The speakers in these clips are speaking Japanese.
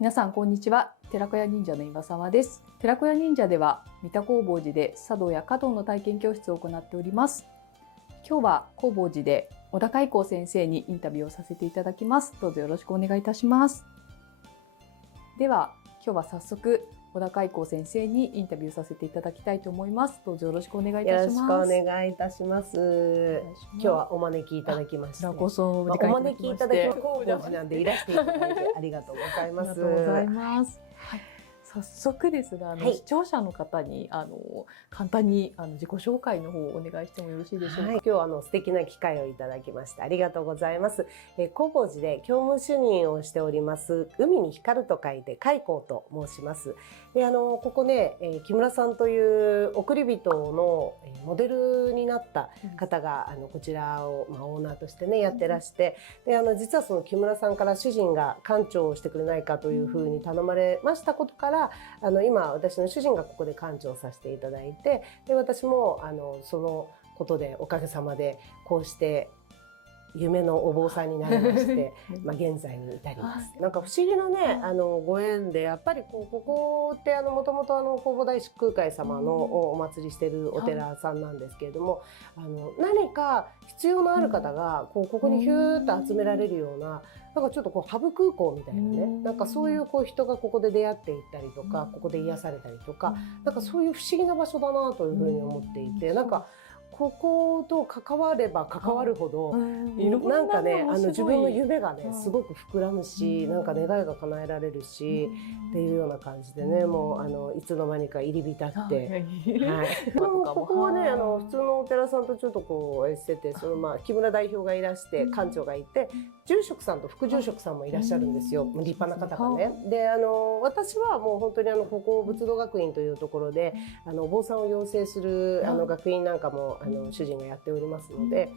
皆さんこんにちは。寺子屋忍者の岩沢です。寺子屋忍者では三田弘法寺で茶道や華道の体験教室を行っております。今日は弘法寺で小田海光先生にインタビューをさせていただきます。どうぞよろしくお願いいたします。では今日は早速小田海光先生にインタビューさせていただきたいと思います。どうぞよろしくお願いいたします。よろしくお願いいたします。今日はお招きいただきまして、こそお招きいただき広報寺なんでいらしていただいてありがとうございます。ありがとうございます。はい、早速ですが、視聴者の方に簡単に自己紹介の方をお願いしてもよろしいでしょうか。今日は素敵な機会をいただきましてありがとうございます。弘法寺で教務主任をしております海に光ると書いて海光と申します。でここね、木村さんという送り人のモデルになった方がこちらを、オーナーとしてねやってらして、で実はその木村さんから主人が館長をしてくれないかというふうに頼まれましたことから今私の主人がここで館長させていただいて、で私もそのことでおかげさまでこうして夢のお坊さんになりまして現在に至ります。なんか不思議なねご縁で、やっぱりここってもともと弘法大師空海様のお祭りしてるお寺さんなんですけれども、何か必要のある方がここにヒューッと集められるような、なんかちょっとハブ空港みたいなね、なんかそういう人がここで出会っていったりとか、ここで癒されたりとか、なんかそういう不思議な場所だなというふうに思っていて、なんかここと関われば関わるほど、なんかね自分の夢がねすごく膨らむし、なんか願いが叶えられるしっていうような感じでね、もういつの間にか入り浸って、ここはね普通のお寺さんとちょっとしてて、木村代表がいらして館長がいて、住職さんと副住職さんもいらっしゃるんですよ。立派な方がね。で私はもう本当にここ仏道学院というところでお坊さんを養成する学院なんかも主人がやっておりますので、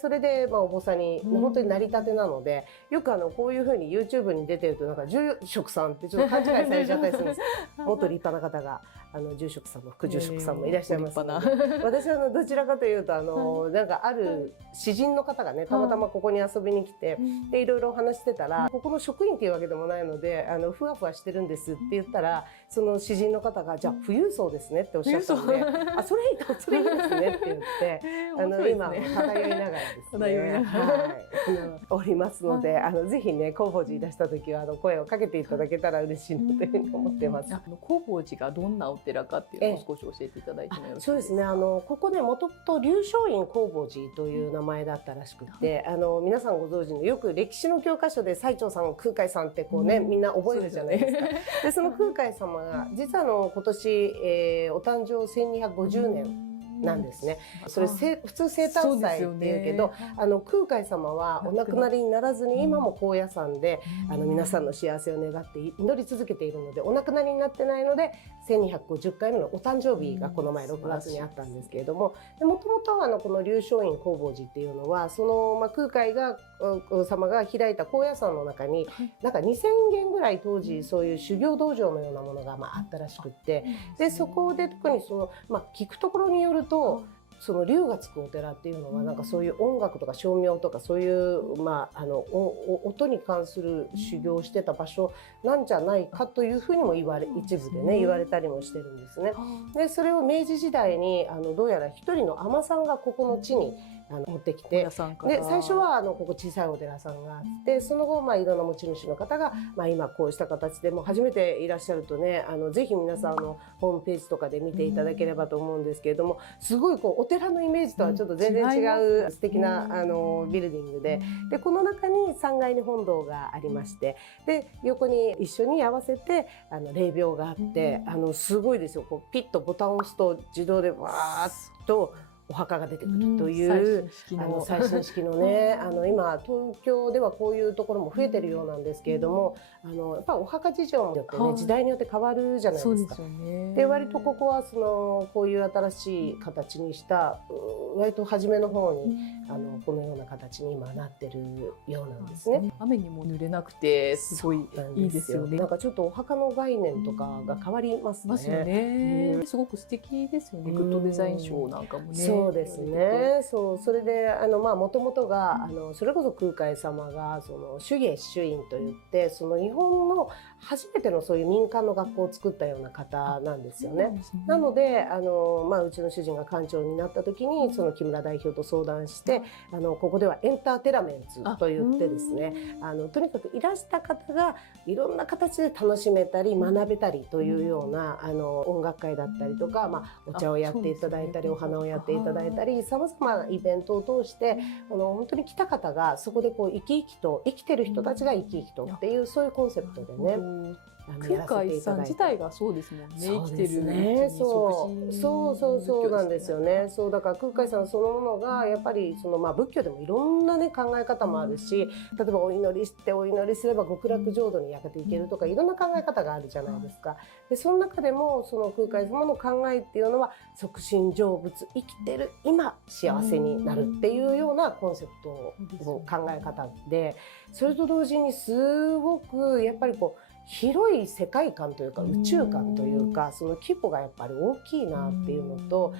それでお坊さんに本当になりたてなので、よくこういうふうに YouTube に出てるとなんか住職さんってちょっと勘違いされちゃったりするんです。もっと立派な方が住職さんも副住職さんもいらっしゃいますので、私はどちらかというとなんかある詩人の方がねたまたまここに遊びに来て、でいろいろお話してたら、ここの職員っていうわけでもないのでふわふわしてるんですって言ったら、その詩人の方がじゃあ富裕層ですねっておっしゃったので、それいいですねって言って今漂いながらですねおりますので、ぜひね弘法寺いらした時は声をかけていただけたら嬉しいなというふうに思ってます。弘法寺がどんなお寺かっていうのを少し教えていただいてもよろしいですか。そうですね、ここねもともと龍翔院弘法寺という名前だったらしくて、皆さんご存知のよく歴史の教科書で最澄さん空海さんってみんな覚えるじゃないですか。でその空海様が実は今年、お誕生1250年なんですね。それ普通生誕祭っていうけど、空海様はお亡くなりにならずに今も高野山で皆さんの幸せを願って祈り続けているので、お亡くなりになってないので1250回目のお誕生日がこの前6月にあったんですけれども、もともとはこの龍翔院弘法寺っていうのはその空海様が開いた高野山の中になんか2000軒ぐらい当時そういう修行道場のようなものがあったらしくって、でそこで特に聞くところによると、その龍がつくお寺っていうのはなんかそういう音楽とか照明とかそういう音に関する修行をしてた場所なんじゃないかというふうにも一部でね言われたりもしてるんですね。でそれを明治時代にどうやら一人の尼さんがここの地に持ってきて、で最初はここ小さいお寺さんがあって、その後いろんな持ち主の方が今こうした形でもう初めていらっしゃるとねぜひ皆さんホームページとかで見ていただければと思うんですけれども、すごいお寺のイメージとはちょっと全然違う素敵なビルディングで、この中に3階に本堂がありまして、で横に一緒に合わせて霊廟があって、すごいですよ。ピッとボタンを押すと自動でわーっとお墓が出てくるという最新式のね今東京ではこういうところも増えてるようなんですけれども、やっぱお墓事情によってね時代によって変わるじゃないですか。で割とここはこういう新しい形にした割と初めの方にこのような形に今なってるようなんですね。雨にも濡れなくてすごいいいですよね。なんかちょっとお墓の概念とかが変わりますね。すごく素敵ですよね。グッドデザイン賞なんかもね。そうですね。それでもともとがそれこそ空海様がその手芸主院といってその日本の初めてのそういう民間の学校を作ったような方なんですよね。なのでうちの主人が館長になった時にその木村代表と相談してここではエンターテラメンツと言ってですねとにかくいらした方がいろんな形で楽しめたり学べたりというような音楽会だったりとか、お茶をやっていただいたりお花をやっていただいたりさまざまなイベントを通して本当に来た方がそこでこう生き生きと生きてる人たちが生き生きとっていうそういうコンセプトでね。空海さん自体がそうですもんね。生きてるね。そうなんですよね。そうだから空海さんそのものがやっぱりその仏教でもいろんなね考え方もあるし、例えばお祈りしてお祈りすれば極楽浄土に焼けていけるとかいろんな考え方があるじゃないですか。でその中でもその空海様の考えっていうのは即身成仏生きてる今幸せになるっていうようなコンセプトの考え方で、それと同時にすごくやっぱりこう広い世界観というか宇宙観というかその規模がやっぱり大きいなっていうのと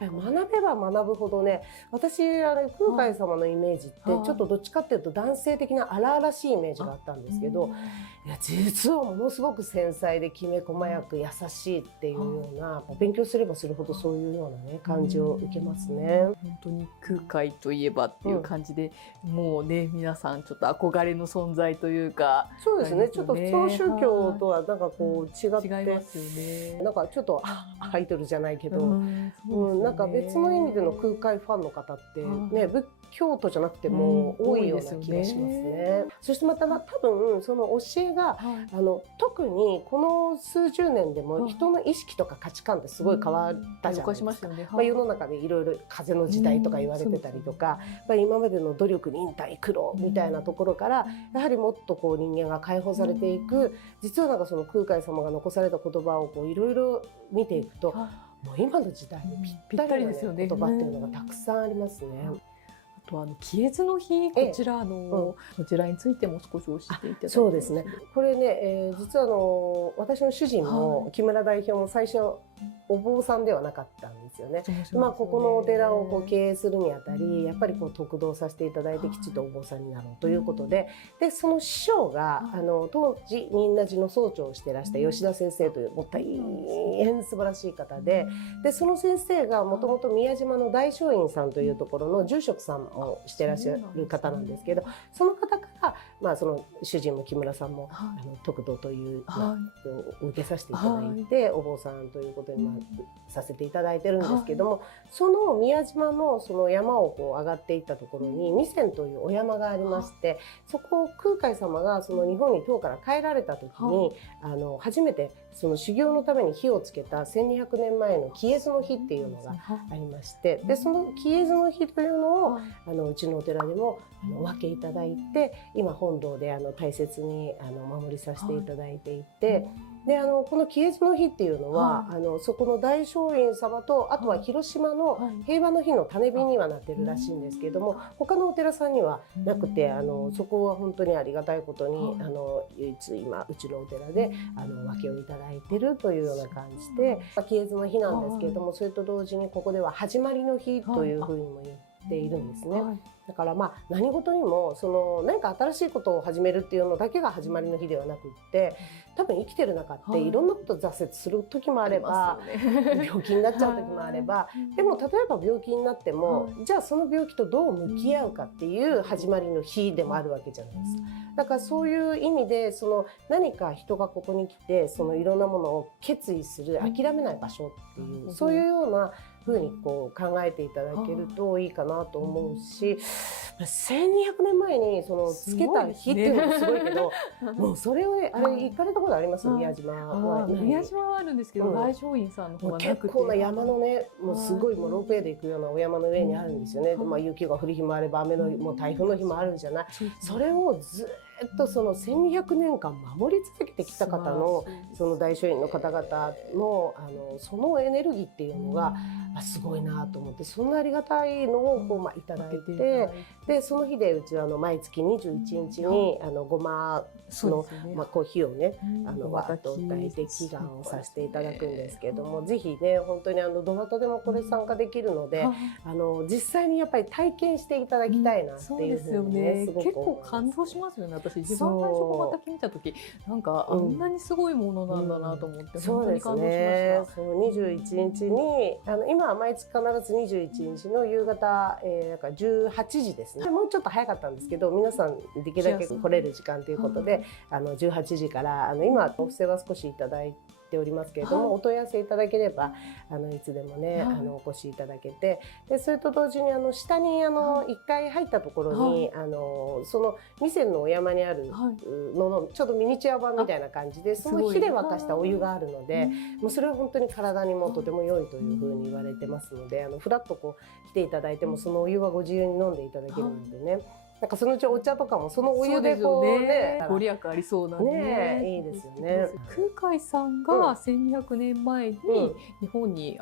学べば学ぶほどね私空海様のイメージってちょっとどっちかっていうと男性的な荒々しいイメージがあったんですけどいや実はものすごく繊細できめ細やく優しいっていうような勉強すればするほどそういうようなね感じを受けますね。本当に空海といえばっていう感じで、もうね皆さんちょっと憧れの存在というかそうですねちょっと普通の宗教とはなんかこう違って違いますよね。なんかちょっとアイドルじゃないけど、なんか別の意味での空海ファンの方ってね仏教徒じゃなくても多いような気がしますね。そしてまた多分その教えが特にこの数十年でも人の意識とか価値観ってすごい変わったじゃないですか。世の中でいろいろ風の時代とか言われてたりとか今までの努力忍耐苦労みたいなところからやはりもっとこう人間が解放されていく実はなんかその空海様が残された言葉をいろいろ見ていくともう今の時代にぴったりな言葉っていうのがたくさんありますね。あと帰依の日こちらそちらについても少し教えていただいて。そうですね。これね、実は私の主人も木村代表も最初お坊さんではなかったんですよね。ここのお寺を経営するにあたりやっぱり得度させていただいてきちっとお坊さんになろうということで、その師匠が当時仁和寺の総長をしていらした吉田先生というもう大変素晴らしい方で、その先生がもともと宮島の大聖院さんというところの住職さんをしていらっしゃる方なんですけど、その方からその主人も木村さんも得度というを受けさせていただいてお坊さんということにさせていただいてるんですけども、その宮島のその山を上がっていったところに弥山というお山がありまして、そこを空海様がその日本に唐から帰られた時に初めてその修行のために火をつけた1200年前の帰依の日っていうのがありまして、その帰依の日というのをうちのお寺でもお分けいただいて今本堂で大切に守りさせていただいていて。でこの帰依の日っていうのは、そこの大聖院様とあとは広島の平和の日の種火にはなってるらしいんですけれども、他のお寺さんにはなくてそこは本当にありがたいことに唯一今うちのお寺で分けをいただいてるというような感じで帰依の日なんですけれども、それと同時にここでは始まりの日というふうにも言っているんですね。だから何事にも何か新しいことを始めるっていうのだけが始まりの日ではなくって多分生きてる中っていろんなこと挫折する時もあれば病気になっちゃう時もあればでも例えば病気になってもじゃあその病気とどう向き合うかっていう始まりの日でもあるわけじゃないですか。だからそういう意味で何か人がここに来ていろんなものを決意する諦めない場所っていうそういうような風に考えていただけるといいかなと思うし、1200年前につけた日っていうのもすごいけど、もうそれを行かれたことあります？宮島は。宮島はあるんですけど、大聖院さんの方はなくて、結構な山のね、もうすごいロープウェイで行くようなお山の上にあるんですよね。雪が降る日もあれば雨のもう台風の日もあるじゃない。それをずっと1200年間守り続けてきた方のその大聖院の方々のそのエネルギーっていうのがすごいなと思って、そんなありがたいのをこう、いただいて、でその日でうちは毎月21日にごまの、コーヒーをねわーっと炊いて祈願をさせていただくんですけれども、ぜひね本当にどなたでもこれ参加できるので、実際にやっぱり体験していただきたいなっていうふうにね、すごく結構感動しますよね。私一番最初ごま炊き見た時、なんかあんなにすごいものなんだなと思って、本当に感動しました。その21日に今は毎月必ず21日の夕方、なんか18時ですね。もうちょっと早かったんですけど、皆さんできるだけ来れる時間ということで、18時から今お布施は少しいただいておりますけれども、お問い合わせいただければいつでもね、お越しいただけて、でそれと同時に下に1階入ったところに、その店のお山にあるののちょっとミニチュア版みたいな感じで、その火で沸かしたお湯があるので、もうそれは本当に体にもとても良いというふうに言われてますので、フラッとこう来ていただいてもそのお湯はご自由に飲んでいただけるのでね。なんかそのうちお茶とかもそのお湯でこうね、ご利益ありそうなね、いいですよね。空海さんが1200年前に日本に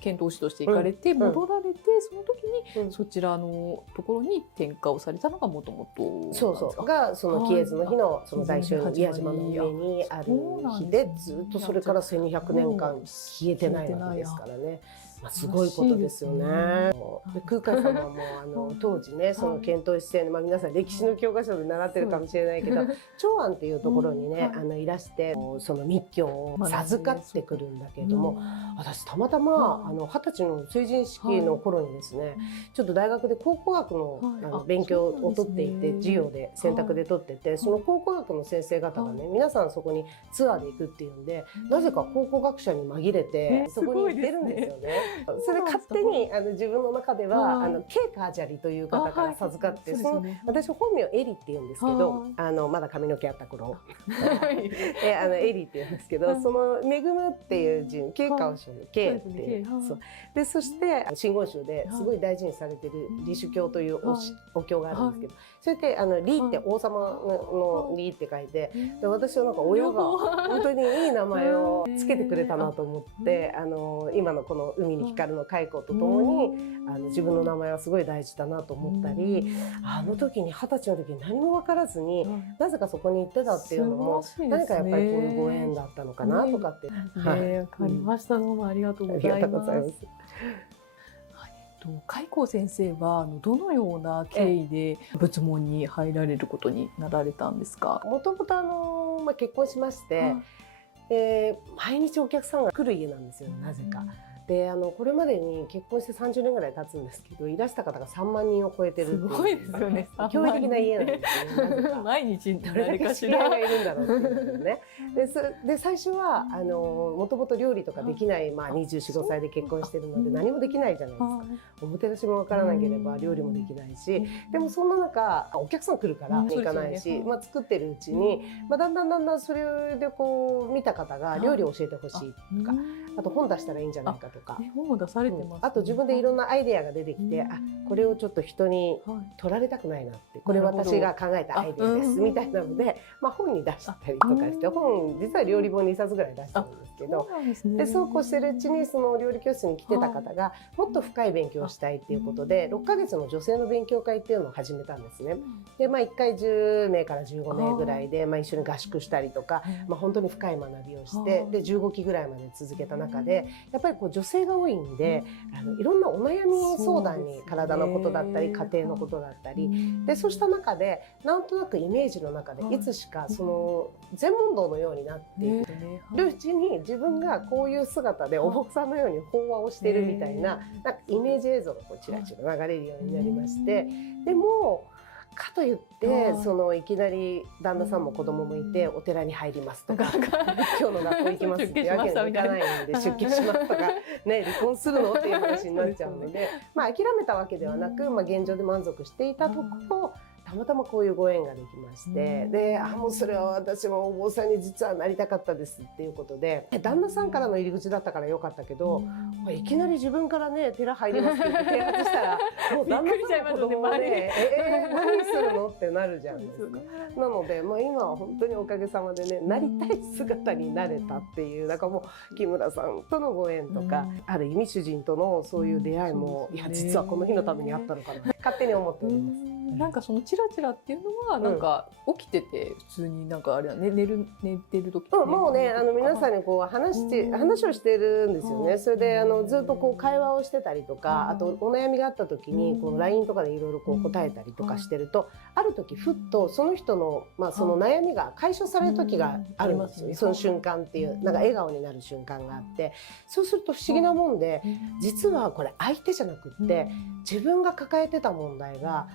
遣唐使として行かれて戻られて、その時にそちらのところに点火をされたのがもともと、そうがその帰依の日のその大衆の宮島の上にある日で、ずっとそれから1200年間消えてないわけですからね。すごいことですよね。空海様も当時ね、その遣唐使船、皆さん歴史の教科書で習ってるかもしれないけど、長安っていうところにねいらして、その密教を授かってくるんだけれども、私たまたま20歳の成人式の頃にですね、ちょっと大学で考古学の勉強を取っていて、授業で選択で取ってて、その考古学の先生方がね、皆さんそこにツアーで行くっていうんで、なぜか考古学者に紛れてそこに行ってるんですよね。それ勝手に自分の中ではケイカージャリという方から授かって、その私本名エリって言うんですけど、まだ髪の毛あった頃エリって言うんですけど、その恵むっていう字にケイカをしょう、ケイっていう、でそして真言宗ですごい大事にされてる李朱経というお経があるんですけど、それで李って王様の李って書いて、で私はなんか親が本当にいい名前をつけてくれたなと思って、今のこの海に光の開口とともに自分の名前はすごい大事だなと思ったり、あの時に20歳の時に何も分からずになぜかそこに行ってたっていうのも、何かやっぱりこういうご縁だったのかなとかって。わかりました。どうもありがとうございます。開光先生はどのような経緯で仏門に入られることになられたんですか？もともと結婚しまして、毎日お客さんが来る家なんですよ、なぜか。でこれまでに結婚して30年ぐらい経つんですけど、いらした方が3万人を超えてるっていう、すごいですよね。驚異的な家なんですよね。毎日どれだけ知り合いがいるんだろうっていうね。で最初はもともと料理とかできない、24、25歳で結婚してるので何もできないじゃないですか。おもてなしもわからなければ料理もできないし、でもそんな中お客さん来るから行かないし、作ってるうちに、だんだんそれでこう見た方が料理を教えてほしいとか、あと本出したらいいんじゃないかとか、本を出されてます。あと自分でいろんなアイデアが出てきて、これをちょっと人に取られたくないなって、これ私が考えたアイデアですみたいなので、本に出したりとかして、本実は料理本2冊ぐらい出してるんですけど、でそうこうしてるうちにその料理教室に来てた方がもっと深い勉強をしたいっていうことで、6ヶ月の女性の勉強会っていうのを始めたんですね。で1回10名から15名ぐらいで一緒に合宿したりとか、本当に深い学びをして、で15期ぐらいまで続けた中で、やっぱりこう女性が多いんで、いろんなお悩み相談に、体のことだったり家庭のことだったりで、そうした中でなんとなくイメージの中でいつしかその禅問答のようになっているうちに、自分がこういう姿でお坊さんのように法話をしてるみたいな、なんかイメージ映像がこうチラチラ流れるようになりまして、でもかといっていきなり旦那さんも子供もいてお寺に入りますとか、仏教の学校行きますっていうわけにはいかないので、出家しますとかね、離婚するのっていう話になっちゃうので、諦めたわけではなく、現状で満足していたところ、たまたまこういうご縁ができまして、でもうそれは私もお坊さんに実はなりたかったですっていうことで、旦那さんからの入り口だったからよかったけど、いきなり自分からね寺入りますって言って啓発したらもう旦那さんの子供もね何するのってなるじゃないですか。なので、今は本当におかげさまでねなりたい姿になれたっていう、だからもう木村さんとのご縁とか、ある意味主人とのそういう出会いも、いや実はこの日のためにあったのかな勝手に思っております。なんかそのチラチラっていうのはなんか起きてて普通になんかあれだね、寝てる時、もうね皆さんにこう話をしてるんですよね。それでずっとこう会話をしてたりとか、あとお悩みがあった時にこう LINE とかでいろいろこう答えたりとかしてると、ある時ふっとその人のその悩みが解消される時があるんですよね。その瞬間っていうなんか笑顔になる瞬間があって、そうすると不思議なもんで、実はこれ相手じゃなくって自分が抱えてた問題が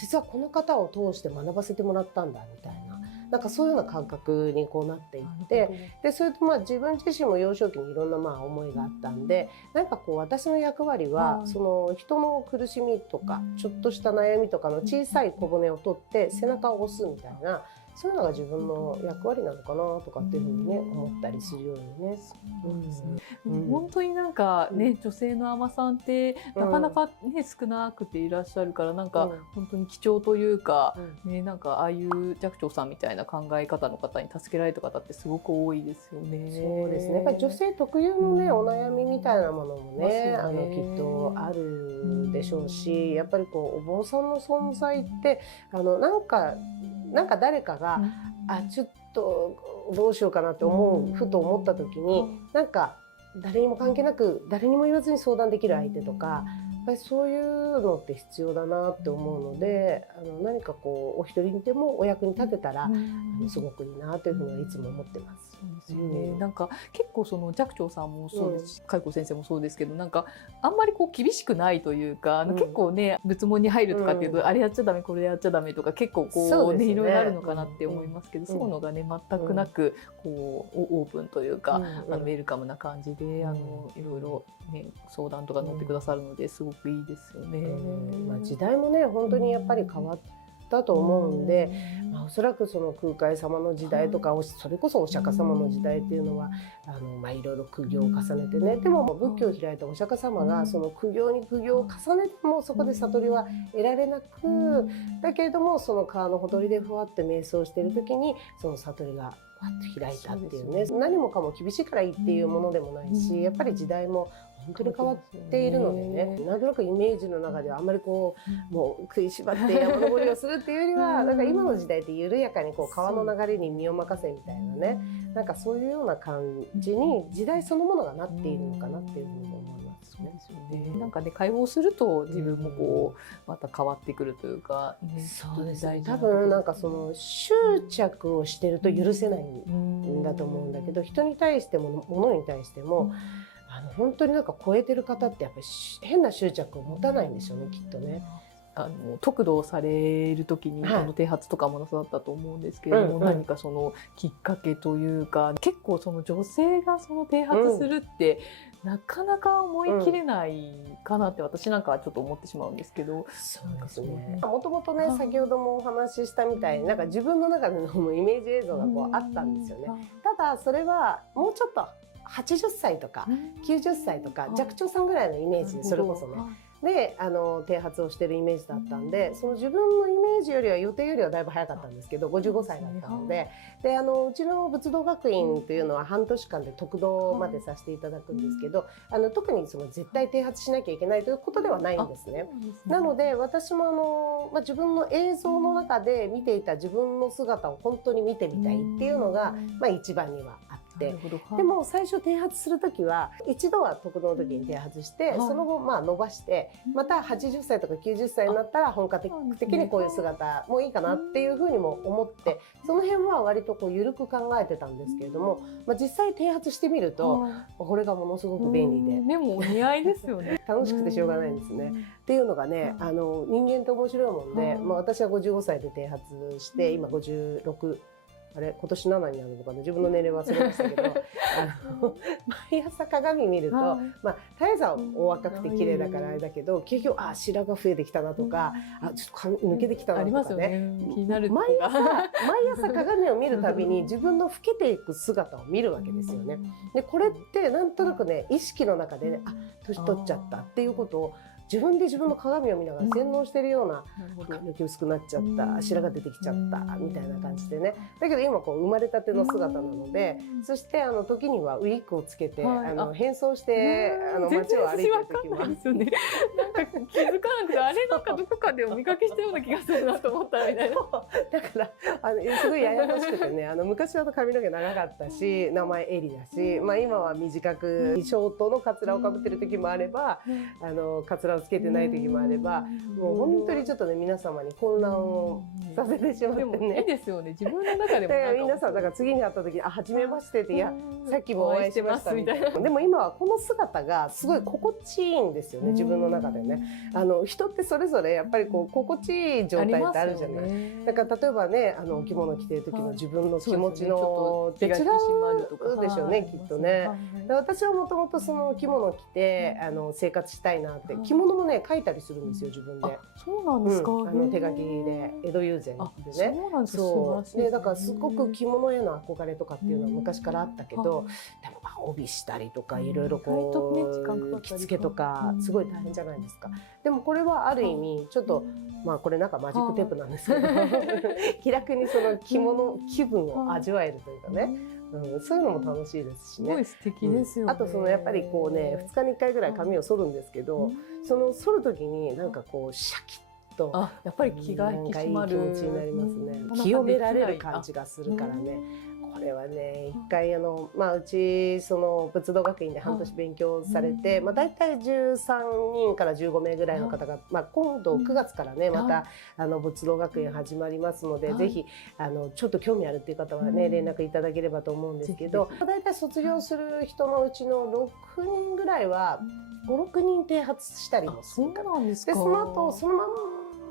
実はこの方を通して学ばせてもらったんだみたいな、なんかそういうような感覚にこうなっていって、でそれと自分自身も幼少期にいろんな思いがあったんで、なんかこう私の役割はその人の苦しみとかちょっとした悩みとかの小さい小骨を取って背中を押すみたいな、そういうのが自分の役割なのかなとかっていうふうにね思ったりするようにね。本当になんかね、女性の海女さんってなかなかね少なくていらっしゃるから、なんか本当に貴重というかね、なんかああいう寂聴さんみたいな考え方の方に助けられた方ってすごく多いですよね。そうですね。やっぱり女性特有のねお悩みみたいなものもねきっとあるでしょうし、やっぱりこうお坊さんの存在ってなんか誰かがちょっとどうしようかなってふと思った時に、なんか誰にも関係なく誰にも言わずに相談できる相手とか、やっぱりそういうのって必要だなって思うので、何かこうお一人でもお役に立てたらすごくいいなというふうにはいつも思ってます。そうですよね。なんか結構その寂聴さんもそうですし、海子先生もそうですけど、なんかあんまりこう厳しくないというか、結構ね仏門に入るとかっていうと、あれやっちゃダメこれやっちゃダメとか結構こうねいろいろあるのかなって思いますけど、そういうのがね全くなくこうオープンというかウェルカムな感じでいろいろね相談とか乗ってくださるのですごくいいですよね。時代もね本当にやっぱり変わったと思うんで、おそらくその空海様の時代とかそれこそお釈迦様の時代っていうのはいろいろ苦行を重ねてね、でも仏教を開いたお釈迦様がその苦行に苦行を重ねてもそこで悟りは得られなく、だけれどもその川のほとりでふわって瞑想している時にその悟りがわっと開いたっていうね、何もかも厳しいからいいっていうものでもないし、やっぱり時代も本当に変わっているのでね、なんとなくイメージの中ではあんまりこうもう食いしばって山登りをするっていうよりは、なんか今の時代って緩やかにこう川の流れに身を任せみたいなね、なんかそういうような感じに時代そのものがなっているのかなっていうふうに思います。そうですよね。なんかね解放すると自分もこうまた変わってくるというか、そうですね。多分なんかその執着をしてると許せないんだと思うんだけど、人に対しても物に対しても本当になんか超えてる方ってやっぱり変な執着を持たないんですよね、きっとね。得度される時にその剃髪とかもなさったと思うんですけれども、何かそのきっかけというか、結構その女性がその剃髪するって、なかなか思い切れないかなって私なんかはちょっと思ってしまうんですけど。そうですね。もともとね先ほどもお話ししたみたいになんか自分の中でのイメージ映像がこうあったんですよね。ただそれはもうちょっと80歳とか90歳とか寂聴さんぐらいのイメージでそれこそね。で剃髪をしてるイメージだったんで、その自分のイメージよりは予定よりはだいぶ早かったんですけど55歳だったので、うちの仏道学院というのは半年間で得度までさせていただくんですけど、特にその絶対剃髪しなきゃいけないということではないんですね。なので私も自分の映像の中で見ていた自分の姿を本当に見てみたいっていうのが一番にはあって。でも最初剃髪する時は一度は得度の時に剃髪して、その後伸ばしてまた80歳とか90歳になったら本格的にこういう姿もいいかなっていうふうにも思って、その辺は割とこう緩く考えてたんですけれども、実際剃髪してみるとこれがものすごく便利で、でもお似合いですよね。楽しくてしょうがないんですね。っていうのがね、人間って面白いもんで、私は55歳で剃髪して今56あれ今年7になるのかな、自分の年齢忘れましたけど毎朝鏡見ると、はいまあ絶えずはお若くて綺麗だからあれだけど、結局白髪増えてきたなとか、ちょっと髪抜けてきたなありとかね。ますよね。気になるとこ毎が朝鏡を見るたびに自分の老けていく姿を見るわけですよね。でこれってなんとなくね、意識の中で、ね、年取っちゃったっていうことを自分で自分の鏡を見ながら洗脳してるような、なるほど。髪の毛薄くなっちゃった、白髪出てきちゃったみたいな感じでね。だけど今こう生まれたての姿なので、そして時にはウィッグをつけて、はい変装して街を歩いてる時もある。ですよね。なんか気づかなくて、あれなんかどこかでお見かけしたような気がするなと思ったみたいな。だからすごいややこしくてね、昔は髪の毛長かったし、名前エリだし、まあ今は短くショートのカツラをかぶってる時もあれば、カツラをつけてない時もあれば、もう本当にちょっとね、皆様に混乱をさせてしまってでもいいね。ですよね。自分の中でもだからなんか皆さんだから次に会った時に初めましてって、いやさっきもお会いしましたみたいな。な。でも今はこの姿がすごい心地いいんですよね、自分の中でね。人ってそれぞれやっぱりこう心地いい状態ってあるじゃない。だから例えばね、お着物着てる時の自分の気持ちの違うでしょうね、きっとね。私はもともとその着物を着て生活したいなって、着物もね書いたりするんですよ、自分で。そうなんですか。手書きで江戸友禅でね。そうなんですか。そうで、だからすごく着物への憧れとかっていうのは昔からあったけど、でも帯したりとかいろいろこう着付けとかすごい大変じゃないですか。でもこれはある意味ちょっとまあこれなんかマジックテープなんですけど、気楽にその着物気分を味わえるというかね。そういうのも楽しいですしね。すごい素敵ですよね。あとやっぱりこうね、2日に1回ぐらい髪を剃るんですけど、その剃る時になんかこうシャキッと、やっぱり気が引き締まる、いい気持ちになりますね。清められる感じがするからね。これはね、一回うちその仏道学院で半年勉強されて、だいたい13人から15名ぐらいの方が、今度9月からねまた仏道学院始まりますので、ぜひちょっと興味あるっていう方はね連絡いただければと思うんですけど、だいたい卒業する人のうちの6人ぐらいは5、6人剃髪したりもするから。でその後そのま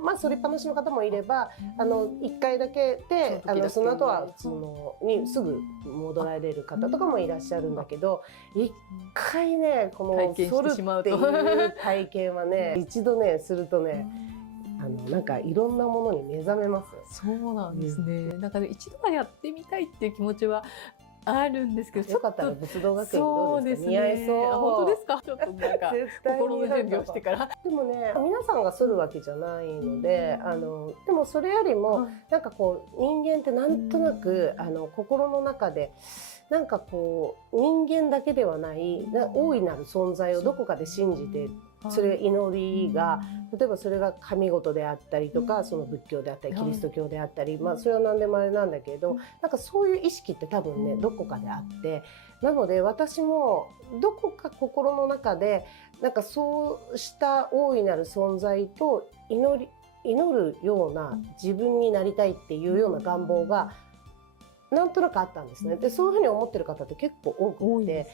ま剃りっぱなしの方もいれば、1回だけでその後は普通のにすぐ戻られる方とかもいらっしゃるんだけど、1回ねこの剃るっていう体験はね一度ねするとね、なんかいろんなものに目覚めます。そうなんですね。なんか一度はやってみたいっていう気持ちはあるんですけど、よかったら仏道学院どうですか？似合いそう。本当ですか？ちょっとなんか心の準備をしてから。でもね、皆さんが剃るわけじゃないので、でもそれよりもなんかこう人間ってなんとなく心の中でなんかこう人間だけではない大いなる存在をどこかで信じて、それ祈りが例えばそれが神事であったりとか、その仏教であったりキリスト教であったり、それは何でもあれなんだけれど、なんかそういう意識って多分ねどこかであって、なので私もどこか心の中でなんかそうした大いなる存在と祈るような自分になりたいっていうような願望がなんとなくあったんですね。でそういうふうに思ってる方って結構多くて、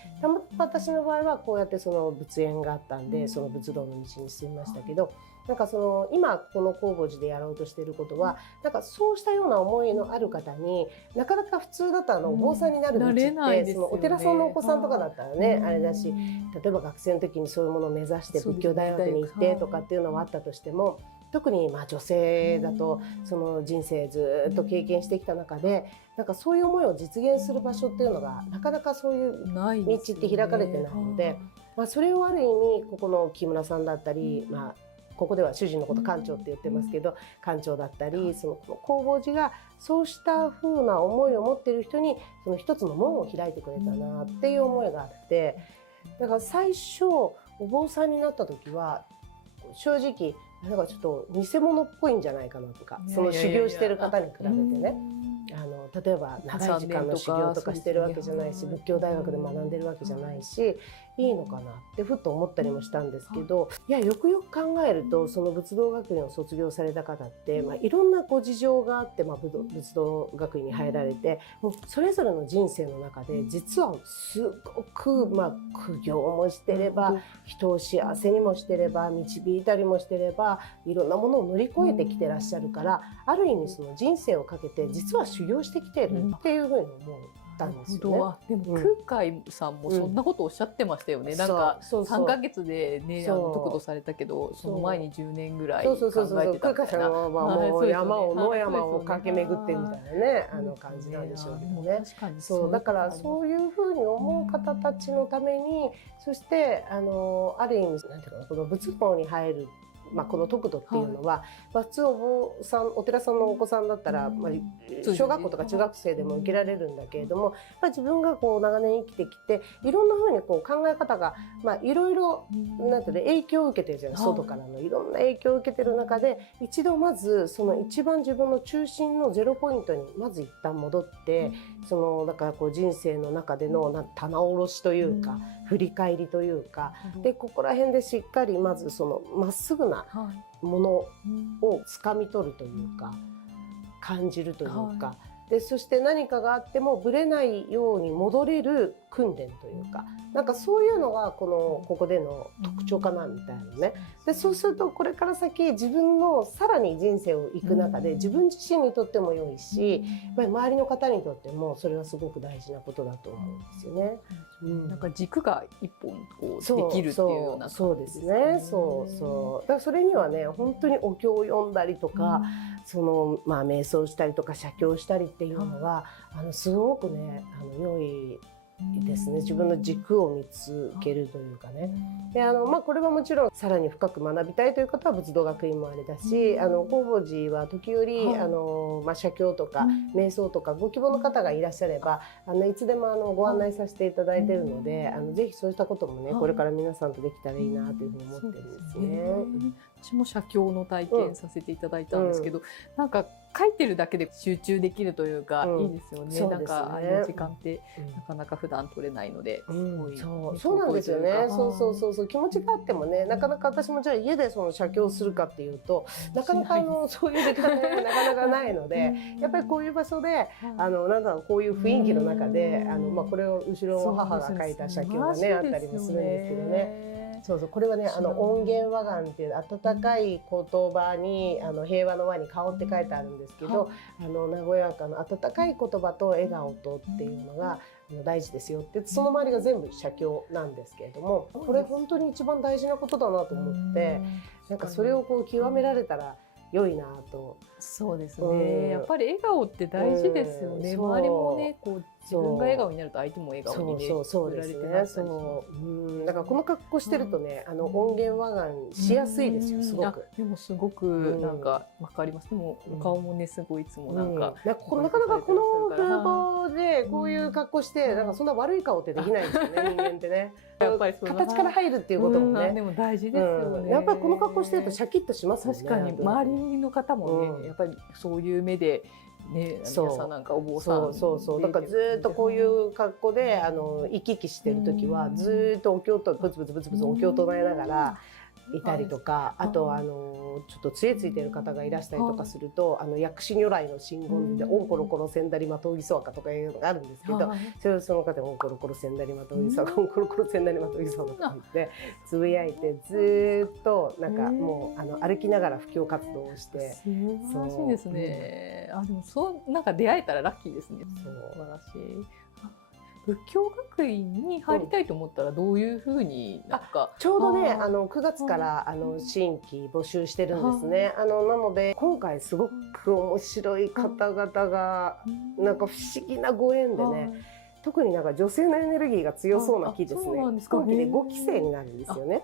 私の場合はこうやってその仏縁があったんで、その仏道の道に進みましたけど、なんか今この弘法寺でやろうとしていることは、なんかそうしたような思いのある方になかなか普通だとお坊さんになる道ってそのお寺さんのお子さんとかだったらねあれだし、例えば学生の時にそういうものを目指して仏教大学に行ってとかっていうのはあったとしても、特に女性だとその人生ずっと経験してきた中で、なんかそういう思いを実現する場所っていうのがなかなかそういう道って開かれてないので、それをある意味ここの木村さんだったり、ここでは主人のこと館長って言ってますけど、館長だったりその弘法寺がそうした風な思いを持っている人にその一つの門を開いてくれたなっていう思いがあって、だから最初お坊さんになった時は正直なんかちょっと偽物っぽいんじゃないかなとか、その修行してる方に比べてね、例えば長い時間の修行とかしてるわけじゃないし、仏教大学で学んでるわけじゃないし、いいのかなってふっと思ったりもしたんですけど、いやよくよく考えるとその仏道学院を卒業された方って、いろんなご事情があって、仏道学院に入られて、もうそれぞれの人生の中で実はすごく、苦行もしてれば人を幸せにもしてれば導いたりもしてればいろんなものを乗り越えてきてらっしゃるから、ある意味その人生をかけて実は修行してきているっていうふうに思ったんですよね。でも空海さんもそんなことおっしゃってましたよね。なんか3ヶ月でね得度されたけど、その前に10年ぐらい考えてたみたいな。空海さんはもう山を野山を駆け巡ってみたいなね感じなんでしょうけどね。そうだからそういうふうに思う方たちのために、そしてある意味なんていうかな、この仏法に入るこの得度っていうのは、普通お寺さんのお子さんだったら、小学校とか中学生でも受けられるんだけれども、自分がこう長年生きてきていろんなふうにこう考え方が、いろいろなんていうの影響を受けてるじゃない、外からのいろんな影響を受けてる中で、一度まずその一番自分の中心のゼロポイントにまず一旦戻って、だからこう人生の中での棚卸しというか、振り返りというかで、ここら辺でしっかりまずそのまっすぐなものを掴み取るというか、感じるというか、でそして何かがあってもぶれないように戻れる訓練というか、なんかそういうのがここでの特徴かなみたいなね。でそうするとこれから先自分のさらに人生を行く中で自分自身にとっても良いし、やっぱり周りの方にとってもそれはすごく大事なことだと思うんですよね。なんか軸が一本こうできるっていうようなそうですね。だからそれにはね、本当にお経を読んだりとか、瞑想したりとか写経したりっていうのがすごくね良いですね。自分の軸を見つけるというかね。でこれはもちろんさらに深く学びたいという方は仏道学院もあれだし、弘法寺は時折、写経とか瞑想とかご希望の方がいらっしゃればいつでもご案内させていただいているので、ぜひそういったこともねこれから皆さんとできたらいいなというふうに思ってるんですね。私も写経の体験させていただいたんですけど、なんか書いてるだけで集中できるというか、いいですよね。なんかああいう時間ってなかなか普段取れないので、そうなんですよね。そう気持ちがあってもね、なかなか私もじゃあ家でその写経するかっていうとなかなかそういう時間ねなかなかないので、やっぱりこういう場所でこういう雰囲気の中でこれを後ろの母が書いた写経がねあったりもするんですけどね。これはね音源和願っていう温かい言葉に平和の和に顔って書いてあるんですけど、和やかな温かい言葉と笑顔とっていうのが大事ですよって、その周りが全部写経なんですけれども、これ本当に一番大事なことだなと思って、なんかそれをこう極められたら良いなと。そうですね、やっぱり笑顔って大事ですよね。周りもねこう自分が笑顔になると相手も笑顔にねそうですね。だからこの格好してるとね音源和願しやすいですよ、すごく。でもすごくなんかわかります。でもお顔もねすごいいつもなんかなかなかこの風貌でこういう格好してなんかそんな悪い顔ってできないですよね、人間ってね。やっぱり形から入るっていうこともね。でも大事ですよね。やっぱりこの格好してるとシャキッとしますよね。確かに周りの方もねやっぱりそういう目でね、皆さんなんかお坊さんだからずっとこういう格好で行き来してる時はずっとお経とブツブツブツブツお経を唱えながらいたりとか、あとちょっと杖ついてる方がいらしたりとかすると薬師如来の真言で「オンコロコロセンダリマトウギソワカ」とかいうのがあるんですけど、その方で「オンコロコロセンダリマトウギソワカ」「オンコロコロセンダリマトウギソワカ」ってつぶやいてずっとなんかもう歩きながら布教活動をして。素晴らしいですね。でもなんか出会えたらラッキーですね。素晴らしい。仏教学院に入りたいと思ったらどういうふうになんか、ちょうどね9月から新規募集してるんですね。なので今回すごく面白い方々がなんか不思議なご縁でね、特になんか女性のエネルギーが強そうな期ですね。今期で5期生になるんですよね。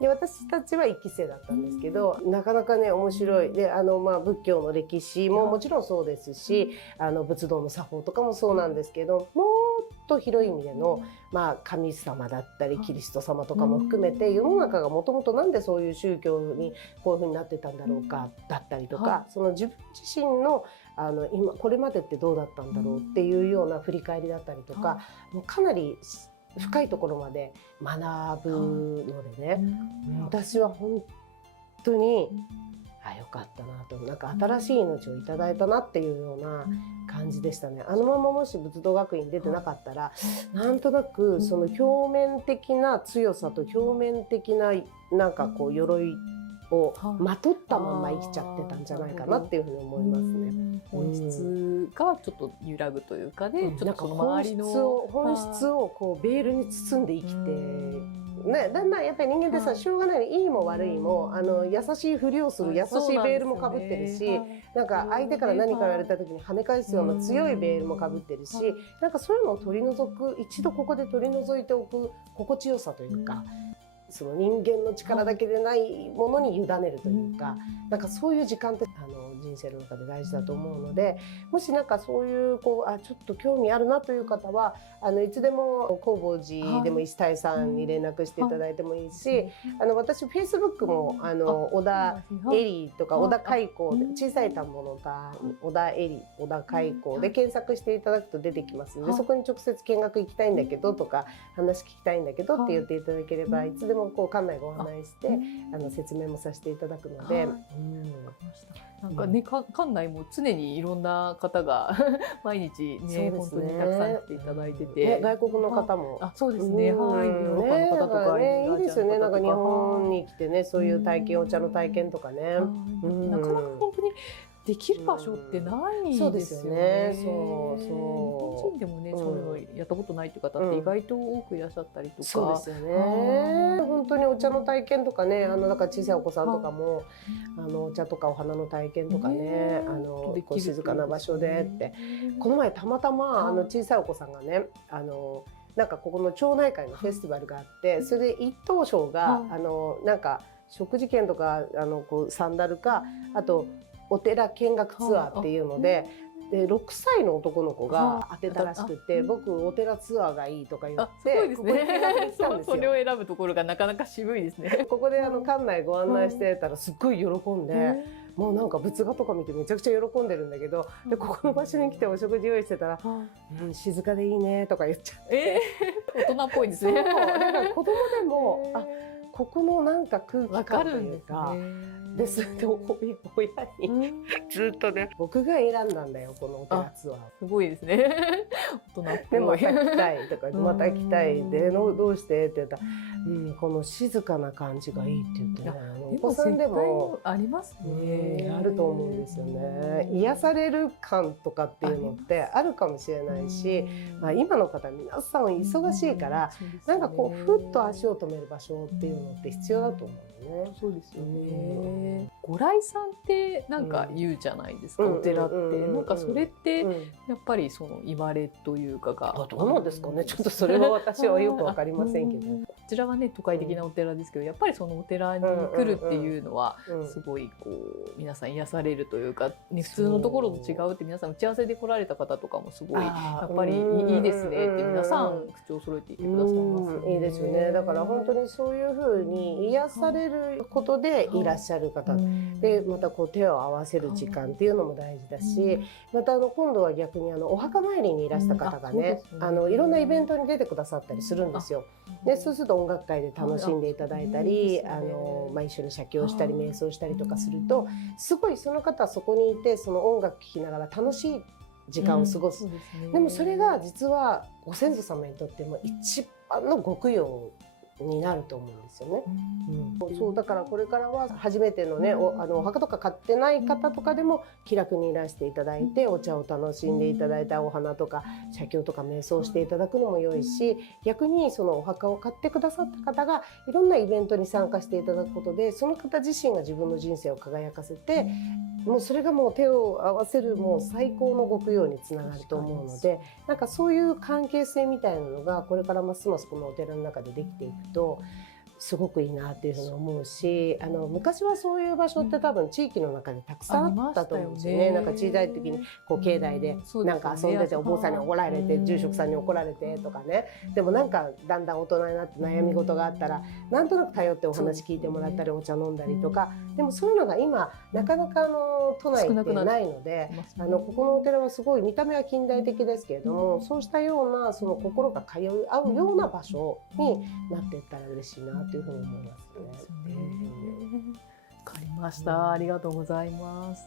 で私たちは1期生だったんですけど、なかなかね面白い。で仏教の歴史ももちろんそうですし、仏道の作法とかもそうなんですけど、もっと広い意味での神様だったりキリスト様とかも含めて、世の中がもともとなんでそういう宗教にこういうふうになってたんだろうかだったりとか、その自分自身の今これまでってどうだったんだろうっていうような振り返りだったりとか、もうかなり深いところまで学ぶのでね、私は本当によかったなと、なんか新しい命をいただいたなっていうような感じでしたね。あのままもし仏道学院出てなかったら、なんとなくその表面的な強さと表面的ななんかこう鎧をまとったまま生きちゃってたんじゃないかなっていうふうに思いますね。本質がちょっと揺らぐというかね、ちょっとその周りの本質をこうベールに包んで生きて。ね、だんだんやっぱり人間ってさ、しょうがない、いいも悪いも優しいふりをする優しいベールもかぶってるし、なんか相手から何か言われた時に跳ね返すような強いベールもかぶってるし、なんかそういうのを取り除く、一度ここで取り除いておく心地よさというか、その人間の力だけでないものに委ねるというか、なんかそういう時間って人生の中で大事だと思うので、もしなんかそういうちょっと興味あるなという方はいつでも弘法寺でも石谷さんに連絡していただいてもいいし、私フェイスブックも小田エリとか小田開口で、小さい田んぼの小田エリ小田開口で検索していただくと出てきますので、そこに直接見学行きたいんだけどとか話聞きたいんだけどって言っていただければ、いつでも館内ご案内して説明もさせていただくので。なんかね、館内も常にいろんな方が毎日ね、本当にたくさん来ていただいてて、外国の方も、そうですね、はい、ヨーロッパの方とかね、いいですよね。なんか日本に来てね、そういう体験、お茶の体験とかね、なかなか本当にできる場所ってないですよね。日本人でもね、そういうのやったことないっていう方って意外と多くいらっしゃったりとか。そうですよね。本当にお茶の体験とかね、だから小さいお子さんとかもお茶とかお花の体験とかね、こう静かな場所でって。この前たまたま小さいお子さんがね、なんかここの町内会のフェスティバルがあって、それで一等賞がなんか食事券とかこうサンダルか、あとお寺見学ツアーっていうので、6歳の男の子が当てたらしくて、僕お寺ツアーがいいとか言って、ここに見学に来たんですよ。それを選ぶところがなかなか渋いですね。ここで館内ご案内してたらすっごい喜んで、もうなんか仏画とか見てめちゃくちゃ喜んでるんだけど、でここの場所に来てお食事用意してたら「静かでいいね」とか言っちゃって、大人っぽいですね。だから子供でもここのなんか空気感というかですって親にずっとね、僕が選んだんだよこのお寺ツアー。すごいですね。大人っぽい。でまた来たいとかまた来たいでどうしてって言ったら、この静かな感じがいいって言ってね、お子さんでもありますね。あると思うんですよね。癒される感とかっていうのってあるかもしれないし、今の方皆さん忙しいからなんかこうふっと足を止める場所っていうのって必要だと思うね。そうですよね。ご来さんってなんか言うじゃないですか、お寺って。なんかそれってやっぱりその言われというかがどうなんですかね。ちょっとそれは私はよくわかりませんけど。こちらはね都会的なお寺ですけど、やっぱりそのお寺に来るっていうのはすごいこう皆さん癒されるというか、普通のところと違うって皆さん打ち合わせで来られた方とかもすごいやっぱりいいですねって皆さん口を揃えて言ってくださいます。いいですよね。だから本当にそういうふうに癒されることでいらっしゃる方で、またこう手を合わせる時間っていうのも大事だし、また今度は逆にお墓参りにいらした方がね、いろんなイベントに出てくださったりするんですよ。でそうすると音楽会で楽しんでいただいたり、一緒に写経したり瞑想したりとかすると、すごいその方はそこにいてその音楽聴きながら楽しい時間を過ごす。でもそれが実はご先祖様にとっても一番のご供養になると思うんですよね。そうだからこれからは初めてのねお墓とか買ってない方とかでも気楽にいらしていただいてお茶を楽しんでいただいたお花とか写経とか瞑想していただくのも良いし、逆にそのお墓を買ってくださった方がいろんなイベントに参加していただくことで、その方自身が自分の人生を輝かせて、もうそれがもう手を合わせるもう最高のご供養につながると思うので、なんかそういう関係性みたいなのがこれからますますこのお寺の中でできていくと、すごくいいなっていうふうに思うし、昔はそういう場所って多分地域の中でたくさんあったと思うんですよね。なんか小さい時にこう境内でなんか遊んでてお坊さんに怒られて住職さんに怒られてとかね。でもなんかだんだん大人になって悩み事があったらなんとなく頼ってお話聞いてもらったりお茶飲んだりとか、でもそういうのが今なかなか都内ってないので、ここのお寺はすごい見た目は近代的ですけれども、そうしたようなその心が通い合うような場所になっていったら嬉しいなというふうに思いますね。わかりました。ありがとうございます。